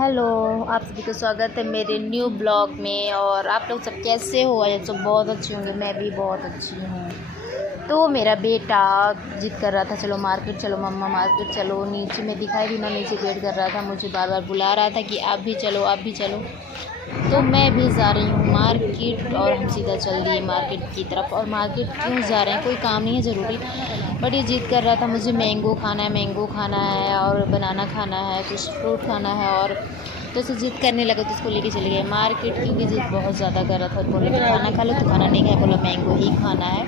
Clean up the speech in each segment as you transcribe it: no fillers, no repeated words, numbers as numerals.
Hello, आप सभी का स्वागत है मेरे न्यू ब्लॉग में। और आप लोग सब कैसे हो? आज सब बहुत अच्छे होंगे, मैं भी बहुत अच्छी हूँ। तो मेरा बेटा जिद कर रहा था चलो मार्केट चलो मम्मा मार्केट चलो। नीचे में दिखाई भी ना, नीचे वेट कर रहा था, मुझे बार बार बुला रहा था कि आप भी चलो आप भी चलो। तो मैं भी जा रही हूँ मार्केट और हम सीधा चल दिए मार्केट की तरफ। और मार्केट क्यों जा रहे हैं, कोई काम नहीं है ज़रूरी, बट ये जिद कर रहा था मुझे मैंगो खाना है और बनाना खाना है, कुछ फ्रूट खाना है। और तो उसे जिद करने लगा तो उसको लेके चले गए मार्केट, क्योंकि जिद बहुत ज़्यादा कर रहा था। बोले कि खाना खा लो, तो खाना नहीं खाया, बोला मैंगो ही खाना है।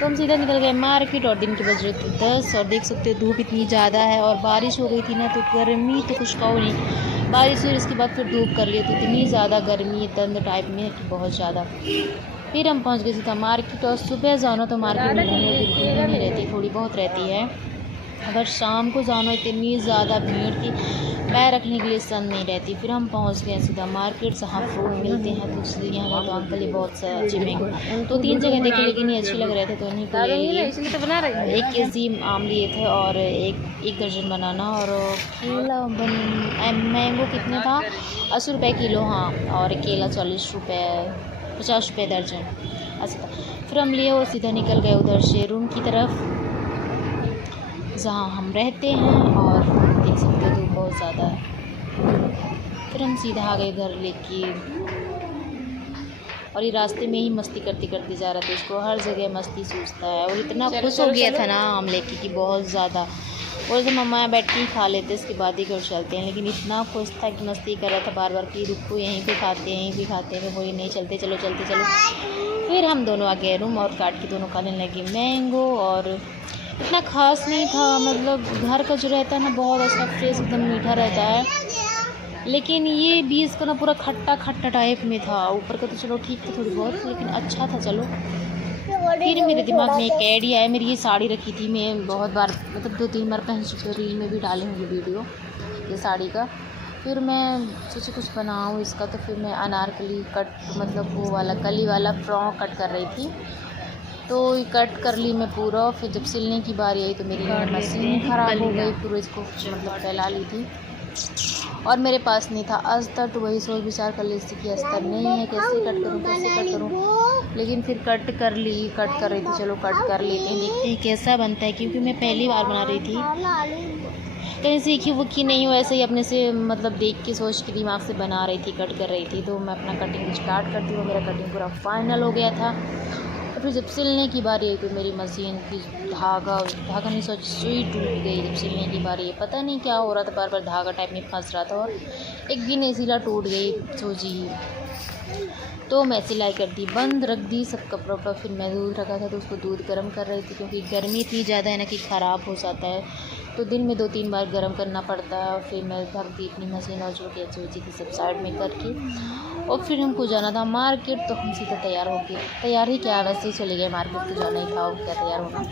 तो हम सीधा निकल गए मार्केट। और दिन के बज रहे थे 10 और देख सकते हो धूप इतनी ज़्यादा है और बारिश हो गई थी ना, तो गर्मी तो कुछ कहो नहीं। बारिश हुई इसके बाद फिर धूप कर लिया, तो इतनी ज़्यादा गर्मी तंद टाइप में कि बहुत ज़्यादा। फिर हम पहुंच गए सीधा मार्केट। और सुबह जाओ ना तो मार्केट में भीड़ बिल्कुल भी नहीं रहती, थोड़ी बहुत रहती है। अगर शाम को जाओ ना इतनी ज़्यादा भीड़ की पैर रखने के लिए सन नहीं रहती। फिर हम पहुंच गए सीधा मार्केट, जहाँ फ्रूट मिलते हैं। तो इसलिए यहाँ तो अंकल ये बहुत से अच्छे मैंगो 2-3 जगह देखे, लेकिन ये अच्छे लग रहे थे तो इन्हीं को ले लिए। 1 केजी आम लिए थे और एक दर्जन बनाना। और केला मैंगो कितने था, 80 रुपये किलो। हाँ, और केला 40 रुपये 50 रुपये दर्जन ऐसा था। फिर हम लिए और सीधा निकल गए उधर से रूम की तरफ जहाँ हम रहते हैं। और देख सकते हो धूप बहुत ज़्यादा है। फिर हम सीधा आ गए उधर लेके। और ये रास्ते में ही मस्ती करते करते जा रहा था, इसको हर जगह मस्ती सूझता है। और इतना खुश हो गया था ना आम लेके कि बहुत ज़्यादा। और जब मम्मा बैठ के ही खा लेते इसके बाद ही घर चलते हैं, लेकिन इतना खुश था कि मस्ती कर रहा था बार बार कि रुको यहीं पे खाते हैं यहीं पे खाते हैं। बोली नहीं चलते चलो चलते चलो। फिर हम दोनों आ गए रूम और काट के दोनों खाने लगे मैंगो। और इतना ख़ास नहीं था, मतलब घर का जो रहता है ना बहुत अच्छा फ्रेश एकदम मीठा रहता है, लेकिन ये बीज का ना पूरा खट्टा खट्टा टाइप में था। ऊपर का तो चलो ठीक था थोड़ी बहुत, लेकिन अच्छा था। चलो फिर मेरे दिमाग में एक आइडिया है। मेरी ये साड़ी रखी थी, मैं बहुत बार मतलब 2-3 बार पहन चुकी हूँ, रील में भी डाली होंगी वीडियो ये साड़ी का। फिर मैं सोचे कुछ बनाऊँ इसका, तो फिर मैं अनारकली कट मतलब वो वाला कली वाला फ्रॉक कट कर रही थी। तो ये कट कर ली मैं पूरा। फिर जब सिलने की बारी आई तो मेरी मशीन ख़राब हो गई, पूरा इसको मतलब फैला ली थी। और मेरे पास नहीं था अस्तर, तो वही सोच विचार कर ली थी कि अस्तर नहीं है, कैसे कट करूँ। लेकिन फिर कट कर रही थी, चलो कट कर लेते हैं, देखते हैं कैसा बनता है। क्योंकि मैं पहली बार बना रही थी, कहीं सीखी वो की नहीं हो, ऐसे ही अपने से मतलब देख के सोच के दिमाग से बना रही थी, कट कर रही थी। तो मैं अपना कटिंग स्टार्ट करती हूँ, मेरा कटिंग पूरा फाइनल हो गया था। फिर जब सिलने की बारी आई तो मेरी मशीन की धागा नहीं सोच सुई टूट गई। जब सिलने की बारी आई पता नहीं क्या हो रहा था, बार बार धागा टाइप में फंस रहा था और एक भी नहीं सिला, टूट गई सूजी। तो मैं सिलाई कर दी, बंद रख दी सब कपड़ों पर। फिर मैं दूध रखा था तो उसको दूध गर्म कर रही थी, क्योंकि गर्मी इतनी ज़्यादा है ना कि ख़राब हो जाता है, तो दिन में 2-3 बार गर्म करना पड़ता है। और फिर मैं ढक दी अपनी मशीन और जो कि अच्छी हुई थी सब साइड में करके। और फिर हमको जाना था मार्केट, तो हम सीधा तैयार हो गए। तैयार ही क्या, वैसे ही चले गए मार्केट, तो जाना ही था और क्या तैयार होना।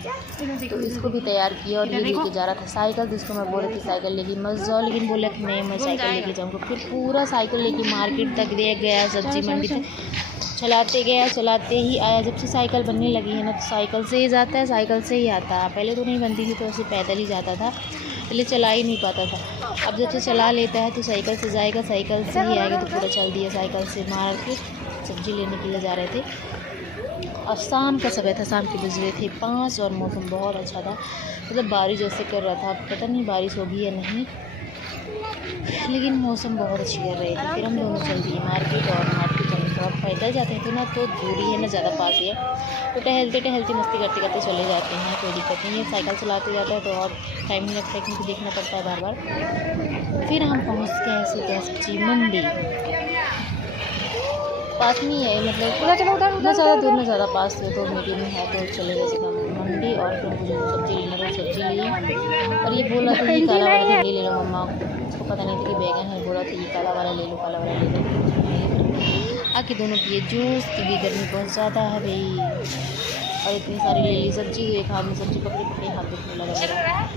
तो इसको भी तैयार किया और ये लेके जा रहा था साइकिल, जिसको मैं बोल रही थी साइकिल लेके मत जाओ, लेकिन बोला कि नहीं मैं साइकिल लेके जाऊँगा। फिर पूरा साइकिल लेके मार्केट तक गया, सब्जी मंडी तक चलाते ही आया। जब से साइकिल बनने लगी है ना, तो साइकिल से ही जाता है साइकिल से ही आता है। पहले तो नहीं बनती थी तो ऐसे पैदल ही जाता था, पहले चला ही नहीं पाता था। अब जब से चला लेता है तो साइकिल से जाएगा साइकिल से ही आएगा। तो पूरा चल दिया साइकिल से मार्केट, सब्ज़ी लेने के लिए जा रहे थे। और शाम का समय था, शाम के बज रहे थे 5 और मौसम बहुत अच्छा था, मतलब बारिश जैसे कर रहा था। पता नहीं बारिश होगी या नहीं, लेकिन मौसम बहुत अच्छी कर रही थी। फिर हम दोनों चल दिए मार्केट। और मार्केट जाने के बाद पैदल जाते हैं तो ना तो दूरी है ना ज़्यादा पास ही है, तो टहलते टहलते मस्ती करते करते चले जाते हैं, कोई दिक्कत नहीं है। साइकिल चलाते जाता है तो और टाइम नहीं लगता है, क्योंकि देखना पड़ता है बार बार। फिर हम पहुँच गए सीधा सब्जी मंडी, पास में है, मतलब ना ज़्यादा दूर ना ज़्यादा पास है, तो मीडियम में है। तो चले गए सीधा मंडी। और फिर मुझे जो सब्ज़ी लेना था सब्ज़ी ली। और ये बोला था ये काला वाला भिंडी ले लो मम्मा, उसको पता नहीं था कि बैगन है, बोला था ये काला वाला ले लो काला वाला ले लो। आके दोनों पिए जूस, क्योंकि गर्मी बहुत ज़्यादा है भाई। और इतनी सारी ले ली सब्ज़ी, तो एक हाथ में सब्ज़ी पकड़े पकड़े हाथ दुखने लगा मेरा।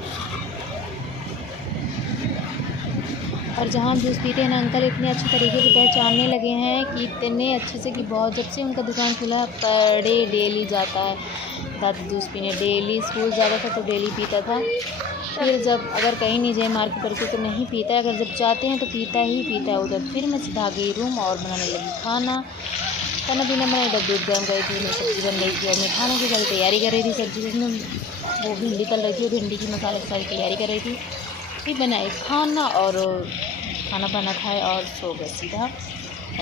और जहाँ हम जूस पीते हैं ना, अंकल इतने अच्छे तरीके से पहचानने लगे हैं कि इतने अच्छे से कि बहुत, जब से उनका दुकान खुला पर डे डेली जाता है दादा जूस पीने, डेली स्कूल जाता था तो डेली पीता था। फिर जब अगर कहीं नहीं जाए मार्केट पर तो नहीं पीता है, अगर जब जाते हैं तो पीता ही पीता है उधर। फिर मैं सीधा गई रूम और बनाने लगी खाना पीना बनाया। इधर दूध गर्म गई थी, सब्ज़ी बन गई थी और मैं खाने की सारी तैयारी कर रही थी। सब्ज़ी जिसमें वो भिंडी तल रही थी, भिंडी की मसाले की सारी तैयारी कर रही थी। फिर बनाए खाना और खाना खाए और सो गए सीधा।